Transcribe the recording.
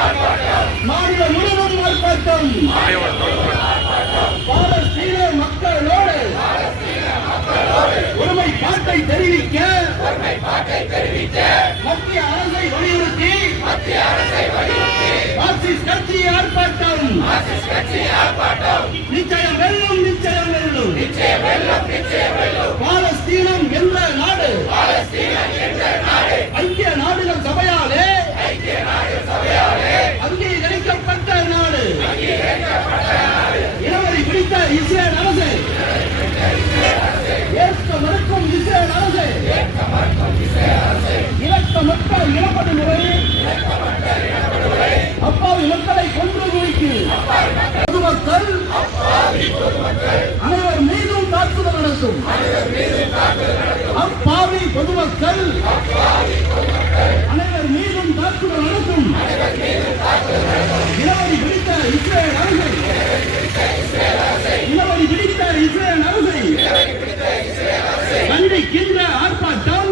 ஆர்ப்பாட்டம், மாநிலம் முழுவதும் ஆர்ப்பாட்டம். பாலஸ்தீன மக்களோடு ஒருமைப்பாட்டை தெரிவிக்க மத்திய அரசை வலியுறுத்தி மார்க்சிஸ்ட் கட்சி ஆர்ப்பாட்டம். நிச்சயம் வெல்லும், நிச்சயம் வெல்லும். பாலஸ்தீனம் என்ற நாடு ஐக்கிய நாடுகள் சபையாலே அங்கீகரிக்கப்பட்ட நாடு. இனவரி பிடித்த இஸ்ரேல் அரசு ஏற்க மறுக்கும் இஸ்ரேல் அரசு இலக்கமற்ற இனப்படுமுறை அப்பாவி மக்களை கொன்று குவிக்கு பொதுமக்கள் அனைவர் மீதும் தாக்குதல் நடத்தும். அப்பாவி பொதுமக்கள் அனைவர் மீதும் தாக்குதல் நடத்தும். இனவரி பிடித்த இஸ்ரேல் அரசை கண்டிக்கின்ற ஆர்ப்பாட்டம்.